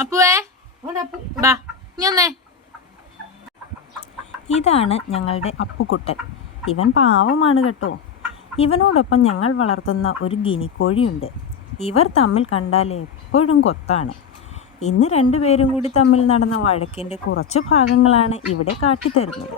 അപ്പുവേ ബാ ഇഞ്ഞൊന്നേ. ഇതാണ് ഞങ്ങളുടെ അപ്പുക്കുട്ടൻ. ഇവൻ പാവമാണ് കേട്ടോ. ഇവനോടൊപ്പം ഞങ്ങൾ വളർത്തുന്ന ഒരു ഗിനിക്കോഴിയുണ്ട്. ഇവർ തമ്മിൽ കണ്ടാൽ എപ്പോഴും കൊത്താണ്. ഇന്ന് രണ്ടുപേരും കൂടി തമ്മിൽ നടന്ന വഴക്കിൻ്റെ കുറച്ച് ഭാഗങ്ങളാണ് ഇവിടെ കാട്ടിത്തരുന്നത്.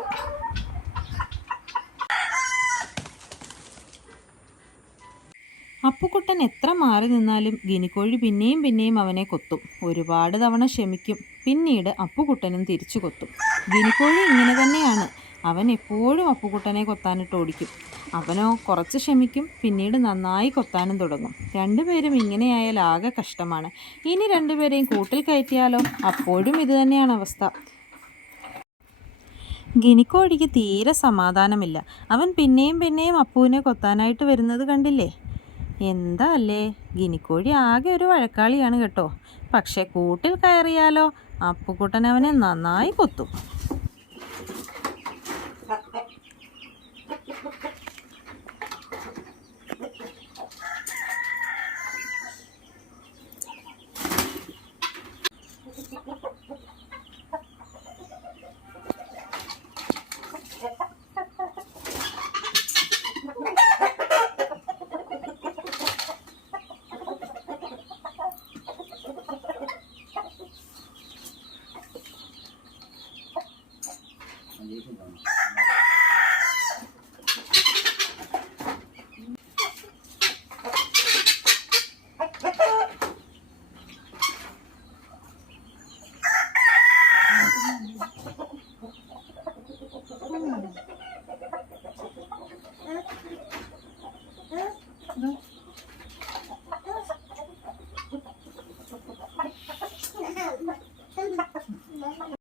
അപ്പുക്കുട്ടൻ എത്ര മാറി നിന്നാലും ഗിനിക്കോഴി പിന്നെയും പിന്നെയും അവനെ കൊത്തും. ഒരുപാട് തവണ ക്ഷമിക്കും. പിന്നീട് അപ്പുക്കുട്ടനും തിരിച്ചു കൊത്തും. ഗിനിക്കോഴി ഇങ്ങനെ തന്നെയാണ്. അവൻ എപ്പോഴും അപ്പുക്കുട്ടനെ കൊത്താനിട്ട് ഓടിക്കും. അവനോ കുറച്ച് ക്ഷമിക്കും, പിന്നീട് നന്നായി കൊത്താനും തുടങ്ങും. രണ്ടുപേരും ഇങ്ങനെയായാൽ ആകെ കഷ്ടമാണ്. ഇനി രണ്ടുപേരെയും കൂട്ടിൽ കയറ്റിയാലോ? അപ്പോഴും ഇത് തന്നെയാണ് അവസ്ഥ. ഗിനിക്കോഴിക്ക് തീരെ സമാധാനമില്ല. അവൻ പിന്നെയും പിന്നെയും അപ്പുവിനെ കൊത്താനായിട്ട് വരുന്നത് കണ്ടില്ലേ? എന്താ അല്ലേ, ഗിനിക്കോഴി ആകെ ഒരു വഴക്കാളിയാണ് കേട്ടോ. പക്ഷെ കൂട്ടിൽ കയറിയാലോ അപ്പുക്കുട്ടൻ അവനെ നന്നായി കൊത്തും.